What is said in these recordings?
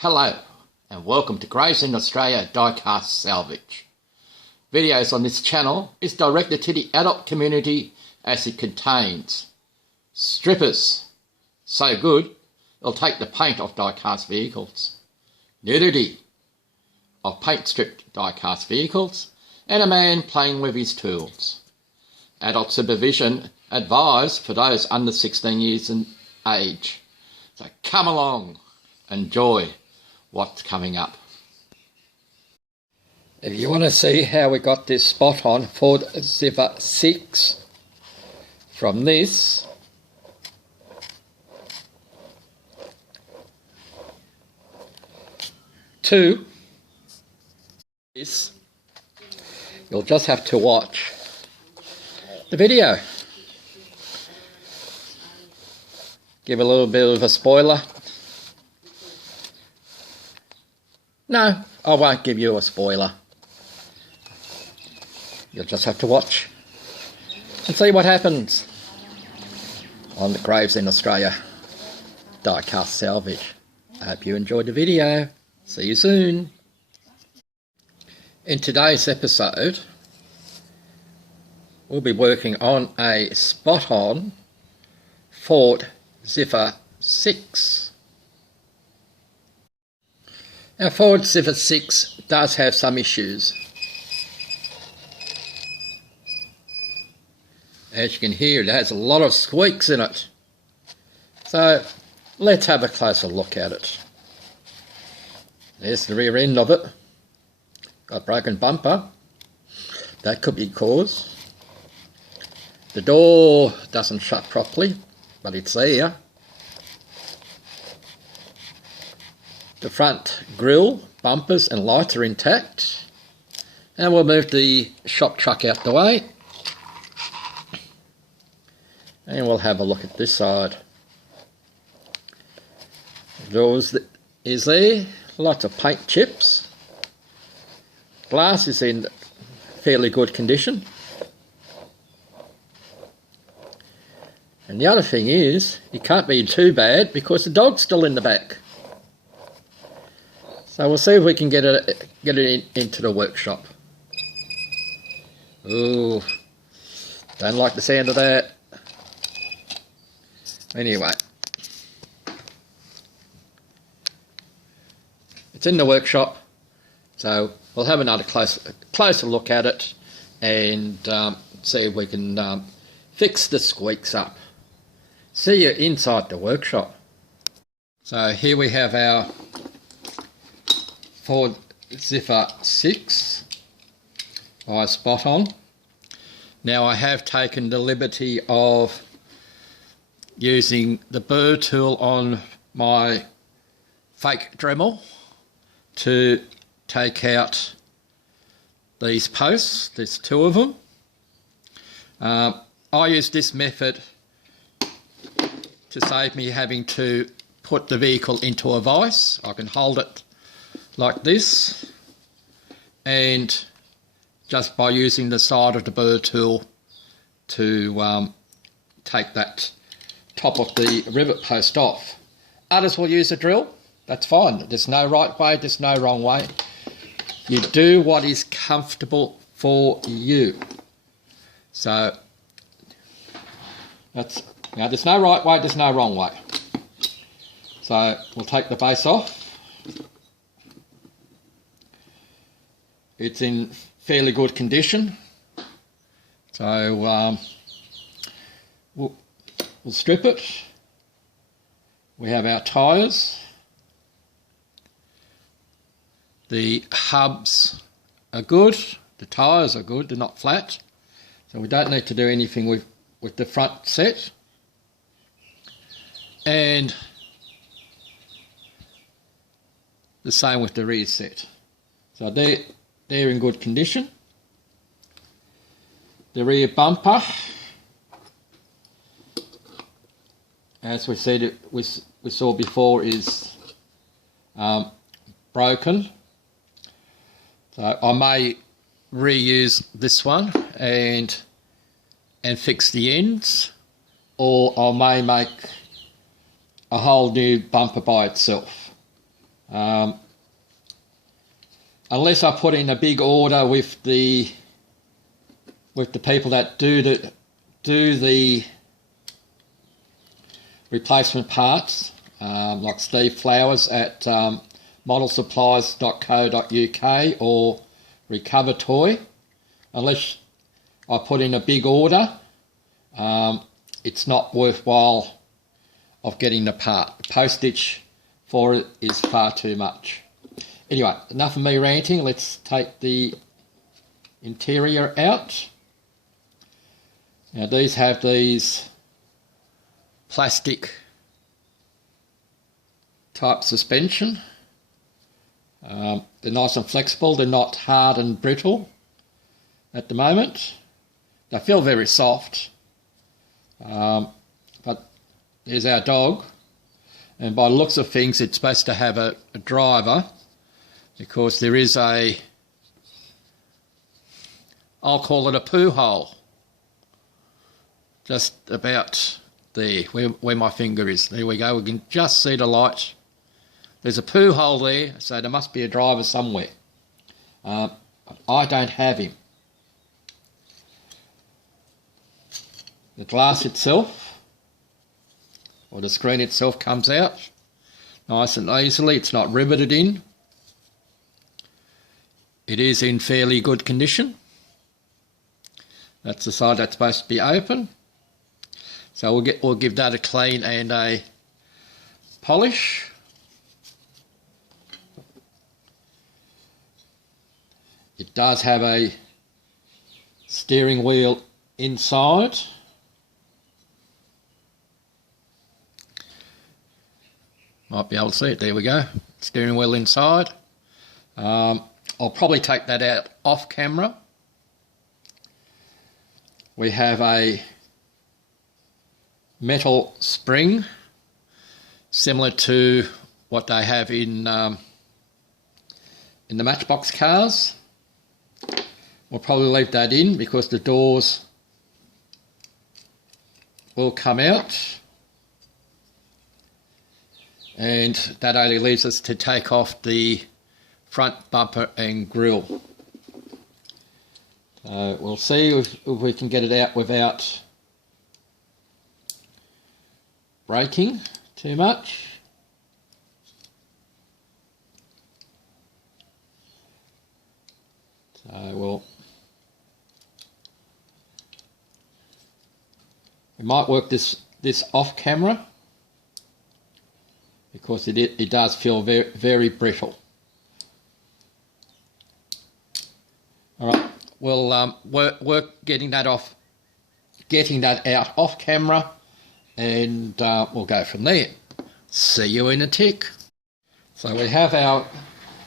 Hello and welcome to Gravesend Australia Diecast Salvage. Videos on this channel is directed to the adult community as it contains strippers, so good it'll take the paint off diecast vehicles, nudity of paint stripped diecast vehicles, and a man playing with his tools. Adult supervision advised for those under 16 years in age. So come along, enjoy what's coming up. If you want to see how we got this spot on Ford Zephyr 6 from this, to this, you'll just have to watch the video. Give a little bit of a spoiler. No, I won't give you a spoiler. You'll just have to watch and see what happens on the Gravesend Australia Diecast Salvage. I hope you enjoyed the video. See you soon. In today's episode, we'll be working on a spot-on Ford Zephyr 6. Our Ford Zephyr 6 does have some issues. As you can hear, it has a lot of squeaks in it. So let's have a closer look at it. There's the rear end of it. Got a broken bumper. That could be cause. The door doesn't shut properly, but it's there. The front grille, bumpers and lights are intact. And we'll move the shop truck out the way. And we'll have a look at this side. The doors is there, lots of paint chips. Glass is in fairly good condition. And the other thing is, it can't be too bad because the dog's still in the back. So we'll see if we can get it into the workshop. Ooh, don't like the sound of that. Anyway, it's in the workshop, so we'll have another closer look at it and see if we can fix the squeaks up. See you inside the workshop. So here we have our Ford Zephyr 6 by Spot On. Now I have taken the liberty of using the burr tool on my fake Dremel to take out these posts. There's two of them. I use this method to save me having to put the vehicle into a vise. I can hold it like this, and just by using the side of the burr tool to take that top of the rivet post off. Others will use a drill. That's fine. There's no right way, there's no wrong way. You do what is comfortable for you. So that's, there's no right way, there's no wrong way. So we'll take the base off. It's in fairly good condition. So we'll strip it. We have our tyres. The hubs are good. The tyres are good. They're not flat. So we don't need to do anything with the front set. And the same with the rear set. So they're in good condition. The rear bumper, as we said, we saw before, is broken. So I may reuse this one and fix the ends, or I may make a whole new bumper by itself. Unless I put in a big order with the people that do the replacement parts, like Steve Flowers at modelsupplies.co.uk or Recover Toy. Unless I put in a big order, it's not worthwhile of getting the part. The postage for it is far too much. Anyway, enough of me ranting. Let's take the interior out. Now these have these plastic type suspension. They're nice and flexible. They're not hard and brittle at the moment. They feel very soft. But there's our dog. And by the looks of things, it's supposed to have a driver, because there is a, I'll call it a poo hole, just about there, where my finger is. There we go, we can just see the light. There's a poo hole there, so there must be a driver somewhere. I don't have him. The glass itself, or the screen itself, comes out nice and easily. It's not riveted in. It is in fairly good condition. That's the side that's supposed to be open. So we'll give that a clean and a polish. It does have a steering wheel inside. Might be able to see it. There we go. Steering wheel inside. I'll probably take that out off camera. We have a metal spring, similar to what they have in the Matchbox cars. We'll probably leave that in because the doors will come out, and that only leaves us to take off the front bumper and grille. So we'll see if we can get it out without braking too much. So we might work this off camera, because it does feel very, very brittle. All right, we'll work getting that out off camera, and we'll go from there. See you in a tick. So we have our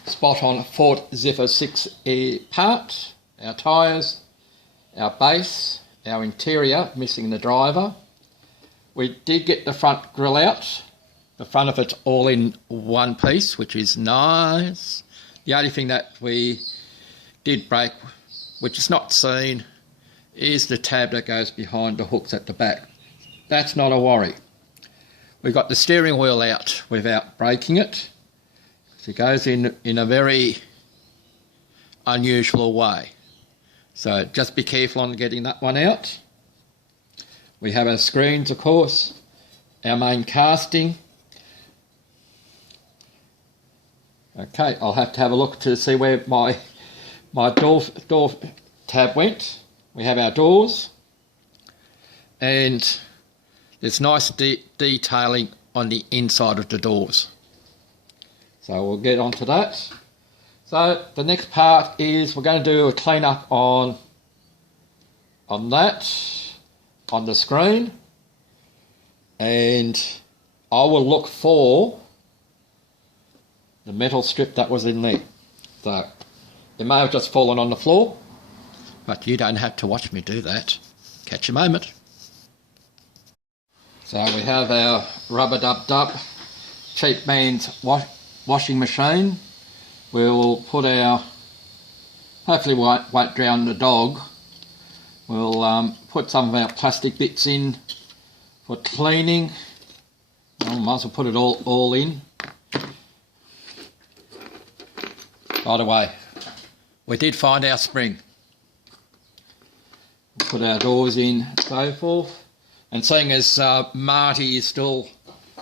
spot on Ford Zephyr 6E part, our tyres, our base, our interior, missing the driver. We did get the front grille out. The front of it's all in one piece, which is nice. The only thing that we did break, which is not seen, is the tab that goes behind the hooks at the back. That's not a worry. We got the steering wheel out without breaking it. It goes in a very unusual way. So just be careful on getting that one out. We have our screens, of course, our main casting. Okay, I'll have to have a look to see where my door tab went. We have our doors, and there's nice detailing on the inside of the doors. So we'll get onto that. So the next part is we're going to do a clean up on the screen, and I will look for the metal strip that was in there. So it may have just fallen on the floor, but you don't have to watch me do that. Catch a moment. So we have our rubber-dub cheap man's washing machine. We'll put our, hopefully won't drown the dog. We'll put some of our plastic bits in for cleaning. Well, might as well put it all in. By the way, we did find our spring. Put our doors in and so forth. And seeing as Marty is still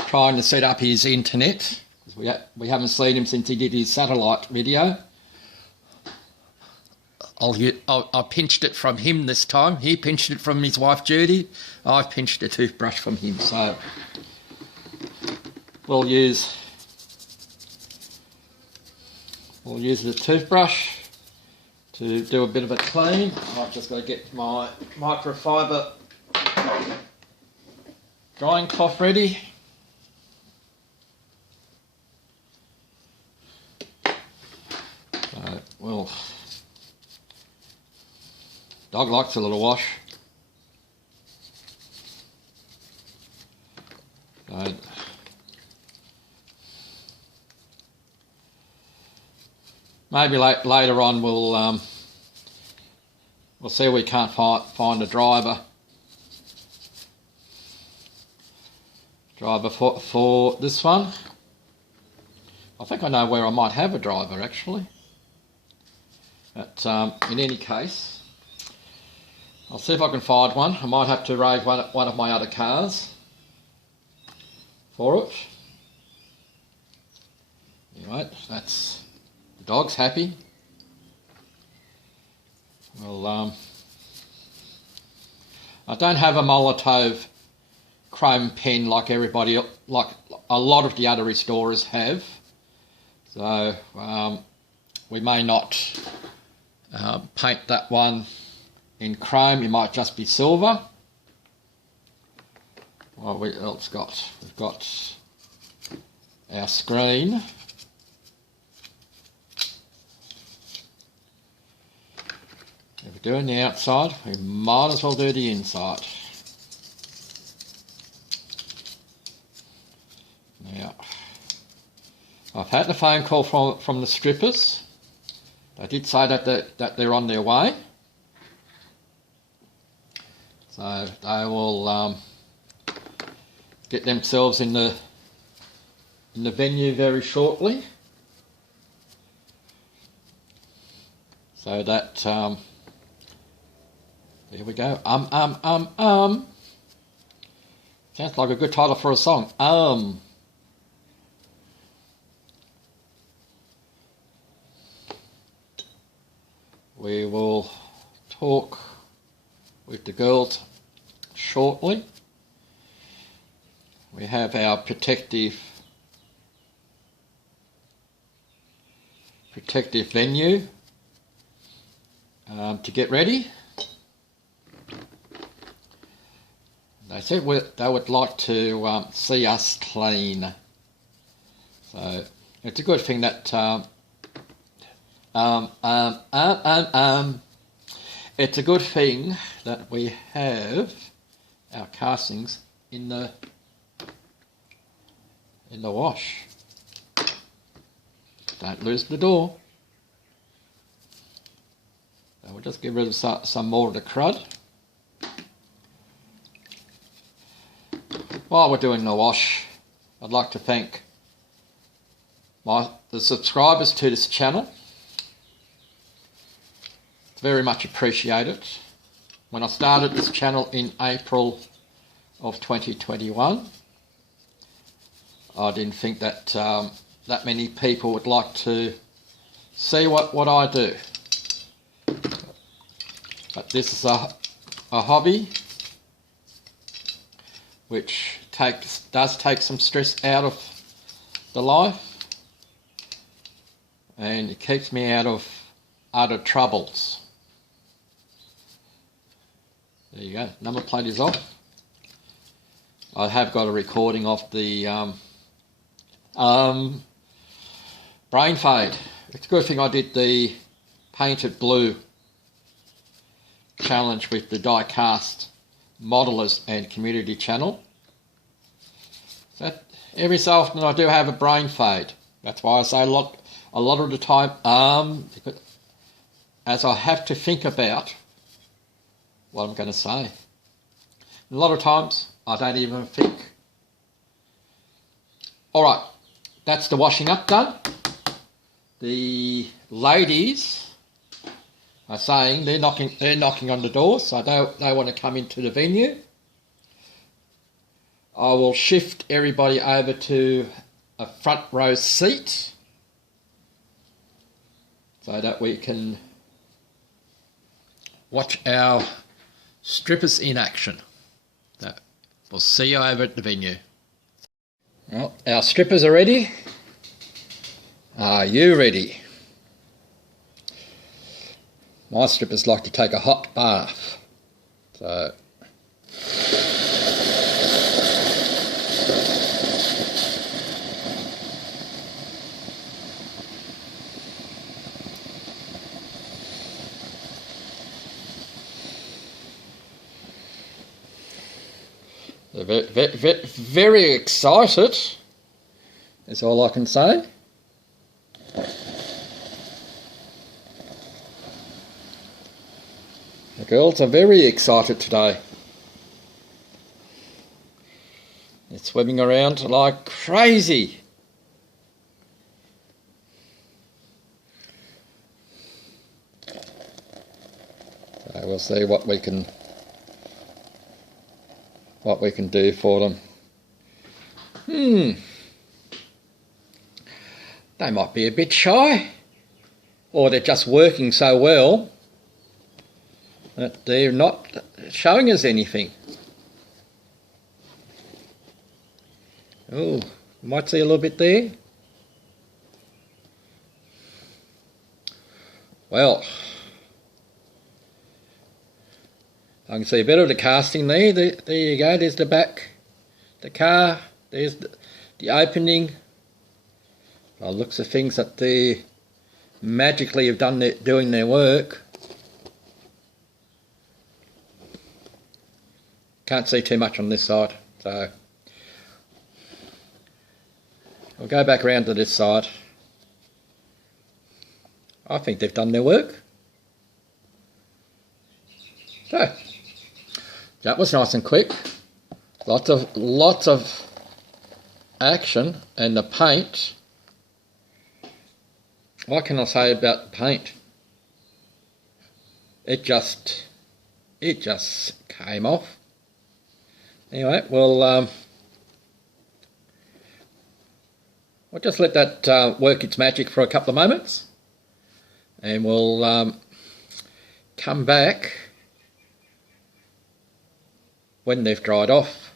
trying to set up his internet, because we haven't seen him since he did his satellite video, I pinched it from him this time. He pinched it from his wife Judy. I've pinched a toothbrush from him. So we'll use the toothbrush to do a bit of a clean. I've just got to get my microfiber drying cloth ready. So, well, dog likes a little wash. So, maybe later on we'll see if we can't find a driver for this one. I think I know where I might have a driver actually. But in any case, I'll see if I can find one. I might have to raise one of my other cars for it. Anyway, that's the dog's happy. Well, I don't have a Molotov chrome pen like everybody, like a lot of the other restorers have. So we may not paint that one in chrome. It might just be silver. What else got? We've got our screen. If we're doing the outside, we might as well do the inside. Now, I've had the phone call from the strippers. They did say that they're on their way. So they will get themselves in the venue very shortly. So that there we go. Sounds like a good title for a song. We will talk with the girls shortly. We have our protective venue to get ready. They said they would like to see us clean. So it's a good thing that it's a good thing that we have our castings in the wash. Don't lose the door. So we'll just get rid of some more of the crud. While we're doing the wash, I'd like to thank the subscribers to this channel. It's very much appreciated. When I started this channel in April of 2021, I didn't think that that many people would like to see what I do. But this is a hobby which does take some stress out of the life, and it keeps me out of other troubles. There you go, number plate is off. I have got a recording of the brain fade. It's a good thing I did the painted blue challenge with the Diecast Modelers and Community channel. So every so often I do have a brain fade. That's why I say a lot of the time, because as I have to think about what I'm going to say. A lot of times I don't even think. Alright, that's the washing up done. the ladies are saying they're knocking on the door, so they want to come into the venue. I will shift everybody over to a front row seat so that we can watch our strippers in action. So we'll see you over at the venue. Well, our strippers are ready. Are you ready? My strippers like to take a hot bath. So they're very excited, is all I can say. The girls are very excited today. They're swimming around like crazy. So we'll see what we can do for them. They might be a bit shy, or they're just working so well that they're not showing us anything. Oh, you might see a little bit there. Well, I can see a bit of the casting there. There you go, there's the back, the car, there's the opening. By the looks of things that they magically have doing their work. Can't see too much on this side, so we'll go back around to this side. I think they've done their work. So that was nice and quick. Lots of action, and the paint. What can I say about the paint? It just came off. Anyway, we'll just let that work its magic for a couple of moments, and we'll come back when they've dried off.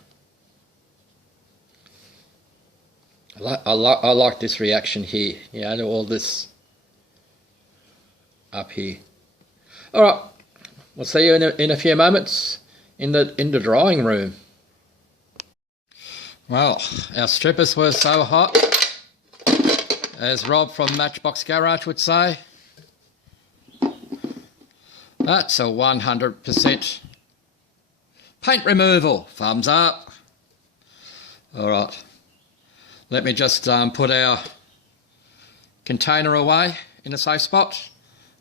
I like this reaction here, you know, to all this up here. All right, we'll see you in a few moments in the drying room. Well, our strippers were so hot, as Rob from Matchbox Garage would say. That's a 100% paint removal. Thumbs up. All right, let me just put our container away in a safe spot,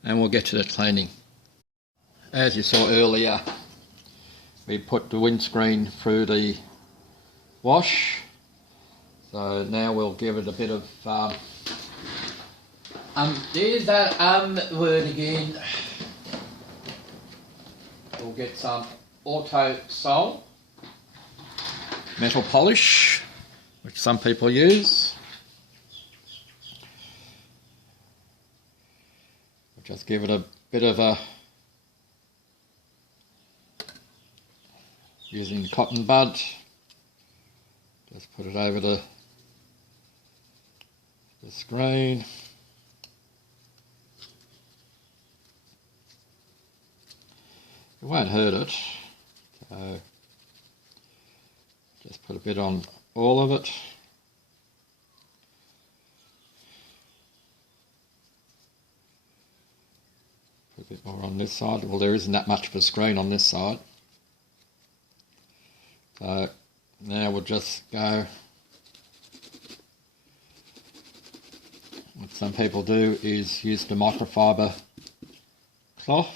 and we'll get to the cleaning. As you saw earlier, we put the windscreen through the wash, so now we'll give it a bit of there's that word again. We'll get some auto sol metal polish, which some people use. We'll just give it a bit of a, using cotton bud. Just put it over the screen. It won't hurt it, so just put a bit on all of it. Put a bit more on this side. Well, there isn't that much of a screen on this side. So now we'll just go, what some people do is use the microfiber cloth.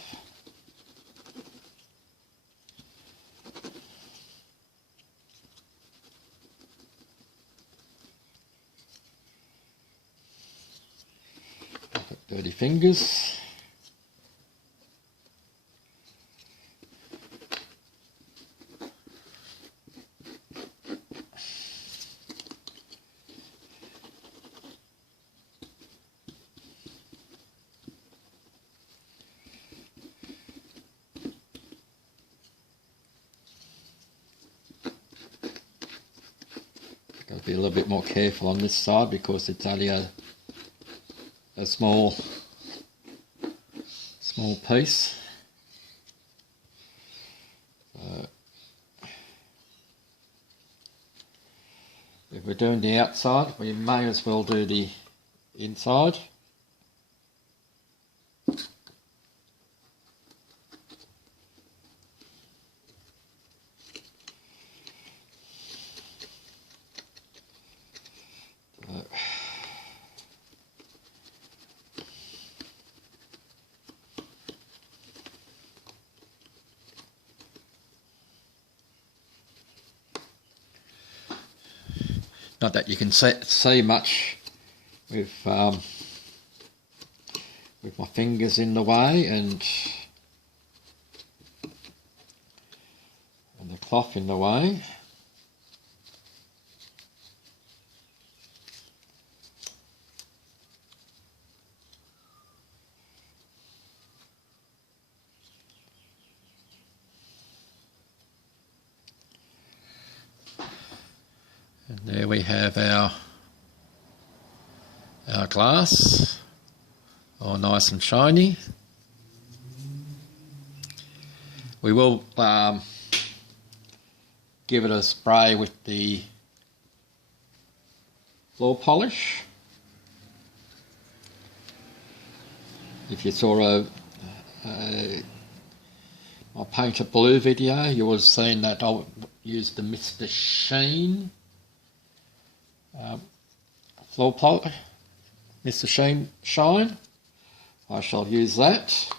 dirty fingers. Got to be a little bit more careful on this side because it's only a small piece. So if we're doing the outside, we may as well do the inside. Not that you can see much with my fingers in the way and the cloth in the way. And there we have our glass, all nice and shiny. We will give it a spray with the floor polish. If you saw my Paint It Blue video, you would have seen that I used the Mr. Sheen floor polish, Mr. Sheen Shine. I shall use that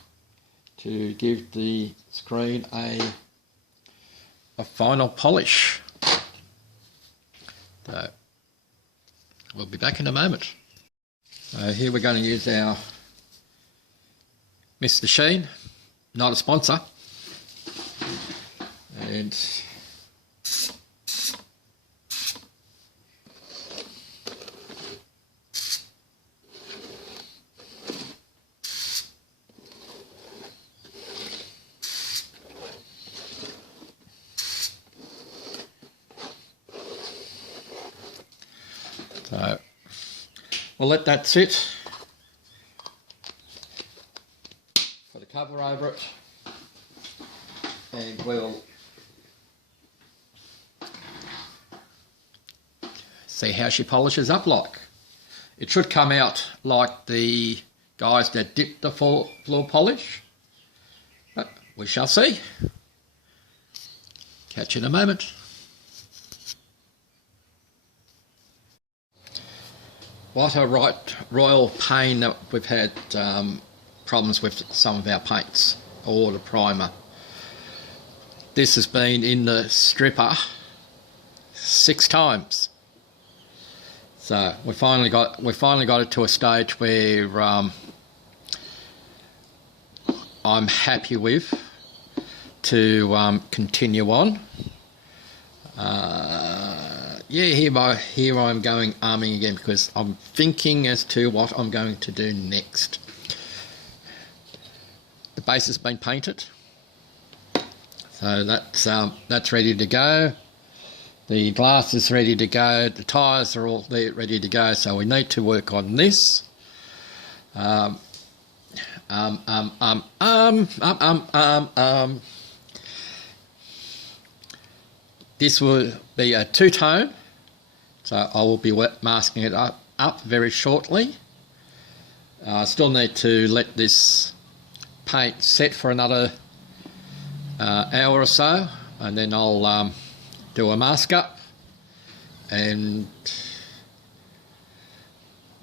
to give the screen a final polish. So we'll be back in a moment. So here we're going to use our Mr. Sheen, not a sponsor, and so we'll let that sit. Put a cover over it, and we'll see how she polishes up like. It should come out like the guys that dip the floor polish, but we shall see. Catch you in a moment. What a royal pain that we've had problems with some of our paints or the primer. This has been in the stripper 6 times. So we finally got it to a stage where I'm happy with to continue on. Yeah, here I'm going arming again because I'm thinking as to what I'm going to do next. The base has been painted, so that's ready to go. The glass is ready to go. The tyres are all there ready to go. So we need to work on this. This will be a 2-tone, so I will be masking it up very shortly. I still need to let this paint set for another hour or so, and then I'll do a mask up and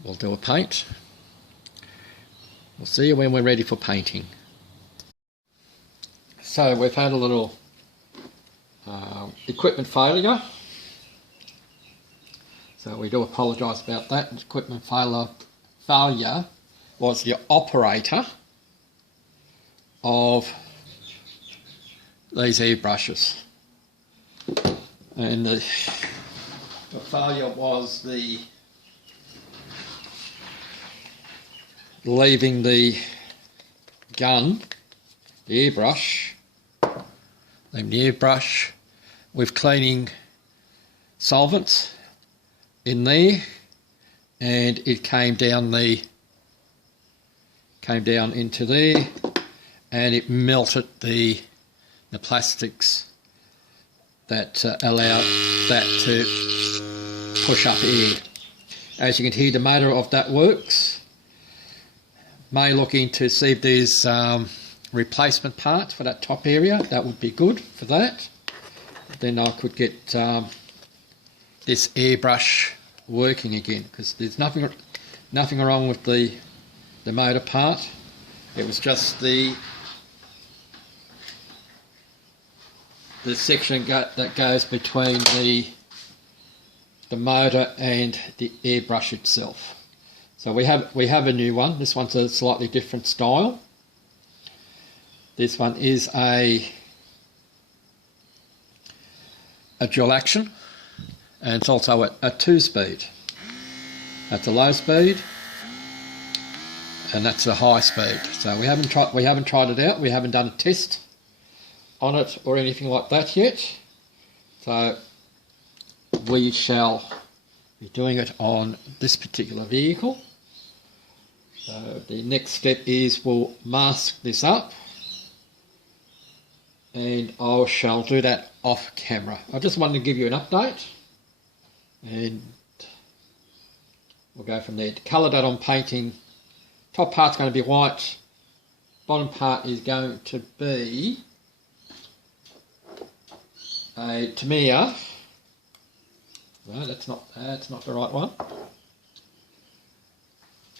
we'll do a paint. We'll see you when we're ready for painting. So we've had a little equipment failure, so we do apologise about that. Equipment failure was the operator of these airbrushes, and the failure was the leaving the gun, the airbrush, with cleaning solvents in there, and it came down into there, and it melted the plastics that allowed that to push up air. As you can hear, the motor of that works. May look into see if there's replacement parts for that top area. That would be good for that. Then I could get this airbrush working again, because there's nothing wrong with the motor part. It was just the section that goes between the motor and the airbrush itself. So we have a new one. This one's a slightly different style. This one is a dual action, and it's also a 2-speed. That's a low speed, and that's a high speed. So we haven't tried it out. We haven't done a test on it or anything like that yet. So we shall be doing it on this particular vehicle. So the next step is we'll mask this up, and I shall do that off camera. I just wanted to give you an update, and we'll go from there. To colour that on painting, top part's going to be white, bottom part is going to be a Mania. No, that's not the right one.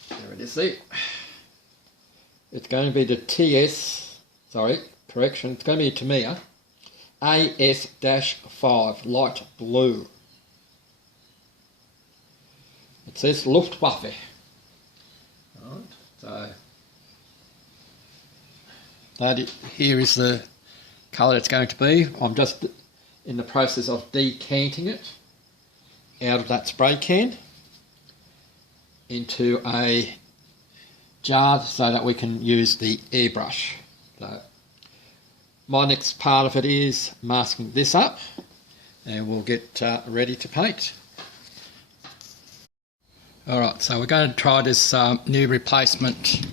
There it is there. It's going to be the it's going to be a Mania AS-5 light blue. It says Luftwaffe. Right, so here is the colour it's going to be. I'm just in the process of decanting it out of that spray can into a jar so that we can use the airbrush. So my next part of it is masking this up, and we'll get ready to paint. Alright, so we're going to try this new replacement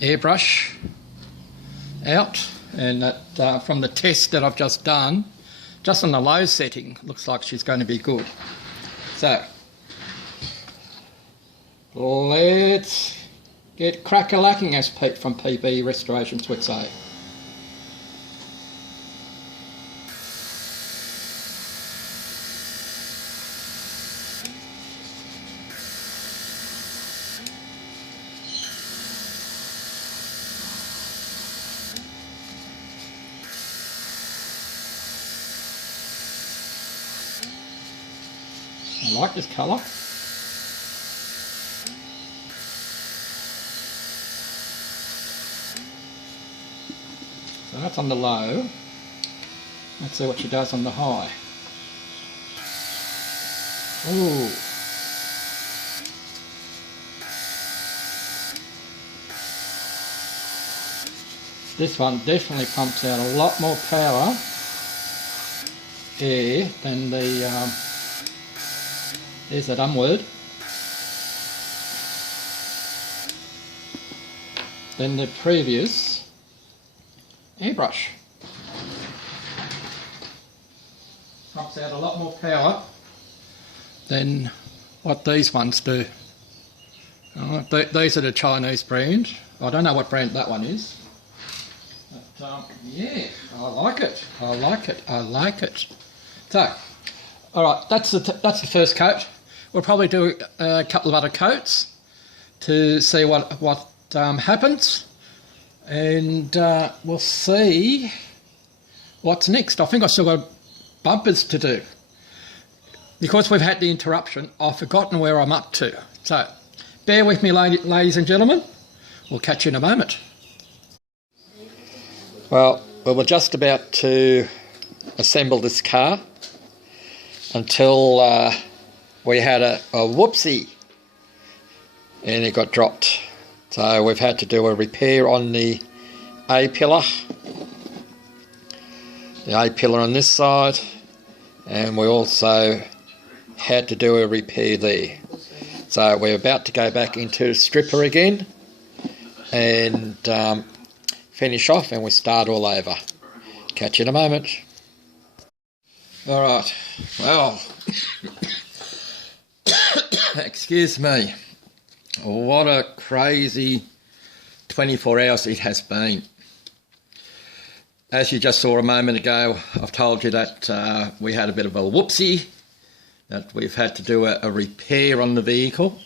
airbrush out, and that from the test that I've just done, just on the low setting, looks like she's going to be good. So let's get crack-a-lacking, as Pete from PB Restorations would say. I like this colour. So that's on the low. Let's see what she does on the high. Ooh. This one definitely pumps out a lot more power air than the there's that word. Than the previous airbrush. Pumps out a lot more power than what these ones do. These are the Chinese brand. I don't know what brand that one is. But yeah, I like it. I like it. I like it. So, alright, that's the first coat. We'll probably do a couple of other coats to see what happens, and we'll see what's next. I think I've still got bumpers to do. Because we've had the interruption, I've forgotten where I'm up to. So, bear with me, ladies and gentlemen. We'll catch you in a moment. Well, we were just about to assemble this car until we had a whoopsie and it got dropped. So we've had to do a repair on the A-pillar. The A-pillar on this side, and we also had to do a repair there. So we're about to go back into stripper again and finish off, and we start all over. Catch you in a moment. Alright, well, excuse me, what a crazy 24 hours it has been. As you just saw a moment ago, I've told you that we had a bit of a whoopsie, that we've had to do a repair on the vehicle.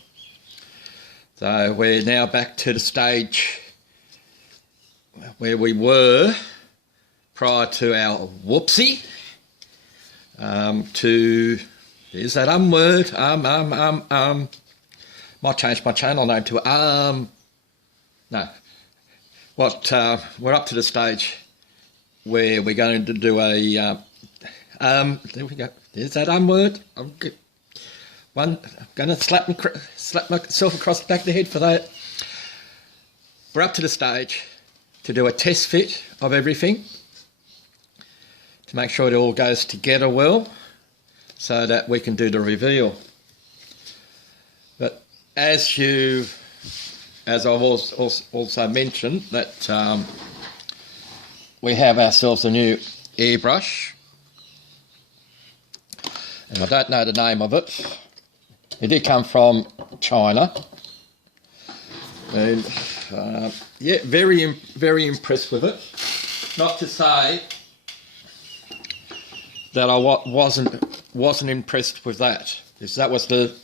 So we're now back to the stage where we were prior to our whoopsie. There's that word, might change my channel name to no. We're up to the stage where we're going to do a there we go. There's that word. I'm going to slap myself across the back of the head for that. We're up to the stage to do a test fit of everything to make sure it all goes together well, so that we can do the reveal. But as I've also mentioned, that we have ourselves a new airbrush, and I don't know the name of it. It did come from China, and yeah, very impressed with it. Not to say that I wasn't impressed with that, because that was the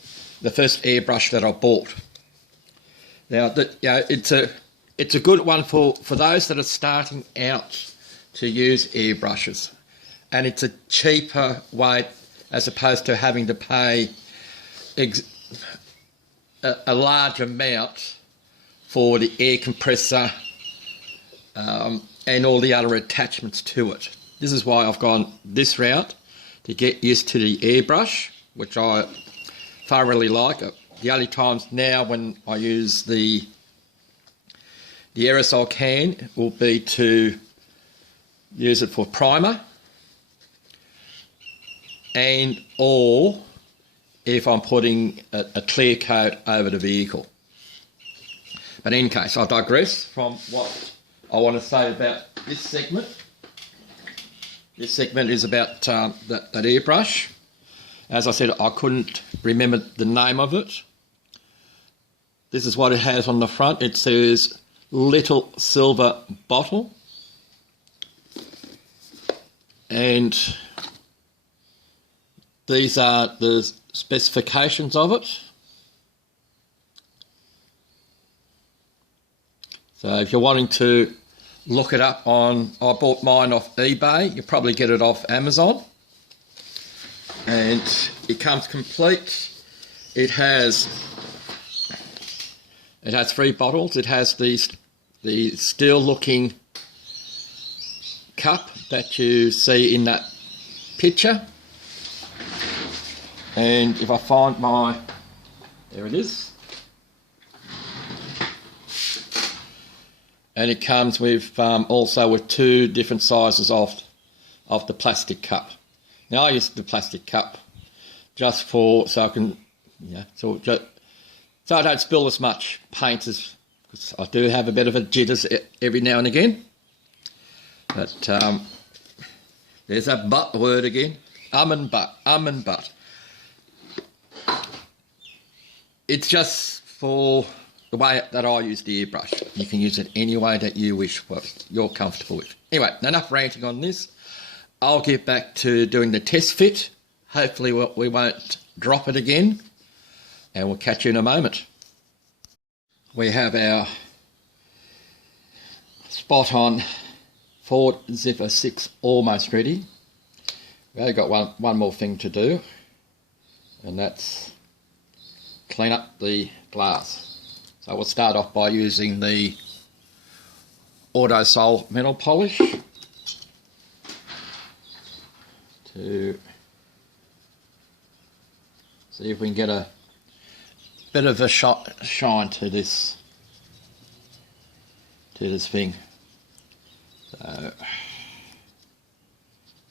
first airbrush that I bought. Now, it's a good one for those that are starting out to use airbrushes, and it's a cheaper way as opposed to having to pay a large amount for the air compressor and all the other attachments to it. This is why I've gone this route, to get used to the airbrush, which I thoroughly like. The only times now when I use the aerosol can will be to use it for primer, and or if I'm putting a clear coat over the vehicle. But in any case, I digress from what I want to say about this segment. This segment is about that airbrush. As I said, I couldn't remember the name of it. This is what it has on the front. It says little silver bottle. And these are the specifications of it. So if you're wanting to look it up I bought mine off eBay. You probably get it off Amazon. And it comes complete. It has 3 bottles. It has the steel looking cup that you see in that picture. And if I find there it is. And it comes with also with 2 different sizes of the plastic cup. Now I use the plastic cup just so I can, so I don't spill as much paint, because I do have a bit of a jitters every now and again. But there's that but word again, and but. It's just for the way that I use the airbrush. You can use it any way that you wish, what you're comfortable with. Anyway, enough ranting on this. I'll get back to doing the test fit. Hopefully we won't drop it again, and we'll catch you in a moment. We have our spot on Ford Zephyr 6 almost ready. We've only got one more thing to do, and that's clean up the glass. So we'll start off by using the Auto Sol metal polish to see if we can get a bit of a shine to this thing. So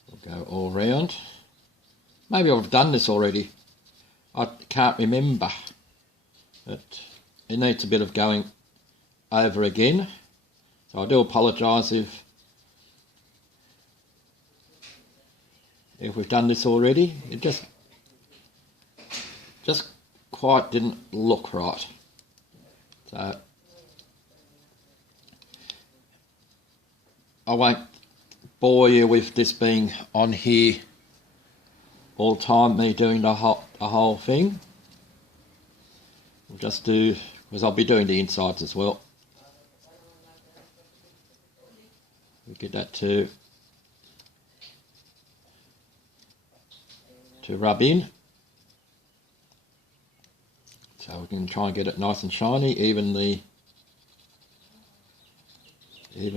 we'll go all round. Maybe I've done this already. I can't remember, but it needs a bit of going over again. So I do apologise if we've done this already. It just quite didn't look right. So I won't bore you with this being on here all the time, me doing the whole thing. We'll just do, because I'll be doing the insides as well. We get that to rub in, so we can try and get it nice and shiny. Even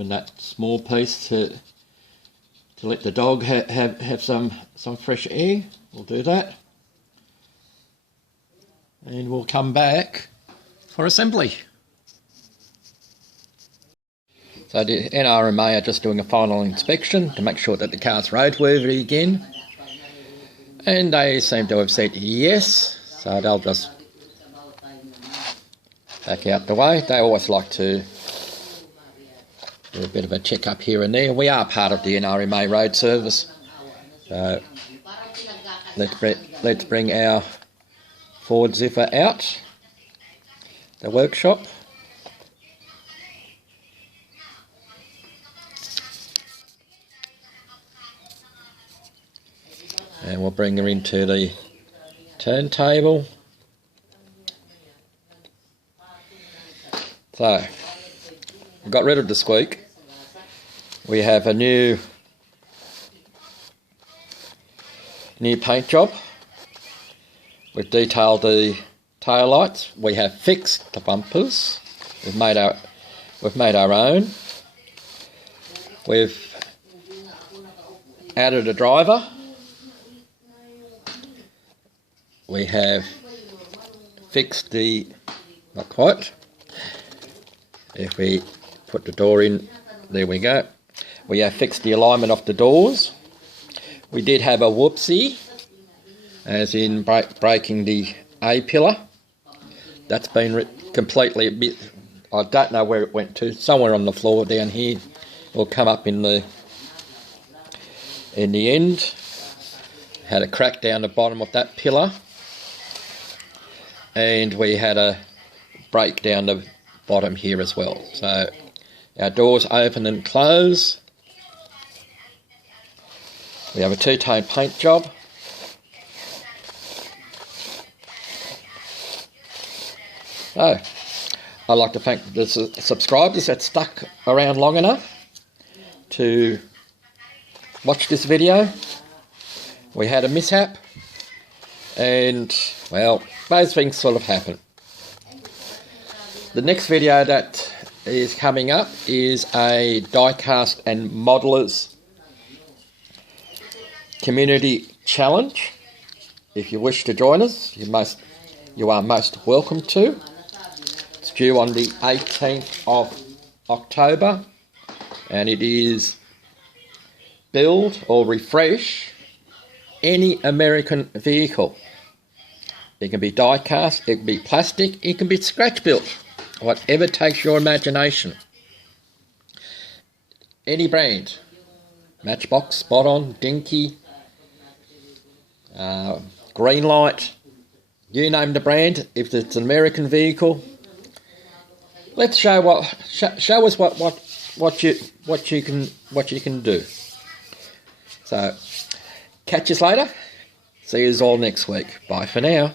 that small piece to let the dog have some fresh air. We'll do that, and we'll come back for assembly. So the NRMA are just doing a final inspection to make sure that the car's roadworthy again, and they seem to have said yes, so they'll just back out the way. They always like to do a bit of a check up here and there. We are part of the NRMA road service, so let's bring our Ford Zephyr out the workshop. And we'll bring her into the turntable. So, we got rid of the squeak. We have a new paint job. We've detailed the tail lights. We have fixed the bumpers. We've made our own. We've added a driver. We have fixed the, not quite, if we put the door in, there we go. We have fixed the alignment of the doors. We did have a whoopsie, as in breaking the A-pillar. That's been completely, I don't know where it went to, somewhere on the floor down here. It'll come up in the end. Had a crack down the bottom of that pillar. And we had a break down the bottom here as well. So our doors open and close. We have a two-tone paint job. So I'd like to thank the subscribers that stuck around long enough to watch this video. We had a mishap, and well, those things sort of happen. The next video that is coming up is a diecast and modelers community challenge. If you wish to join us, you are most welcome to. It's due on the 18th of October, and it is build or refresh any American vehicle. It can be die cast, it can be plastic, it can be scratch built, whatever takes your imagination. Any brand, Matchbox, Spot On, Dinky, Greenlight, you name the brand. If it's an American vehicle, let's show us what you can do. So catch us later. See you all next week. Bye for now.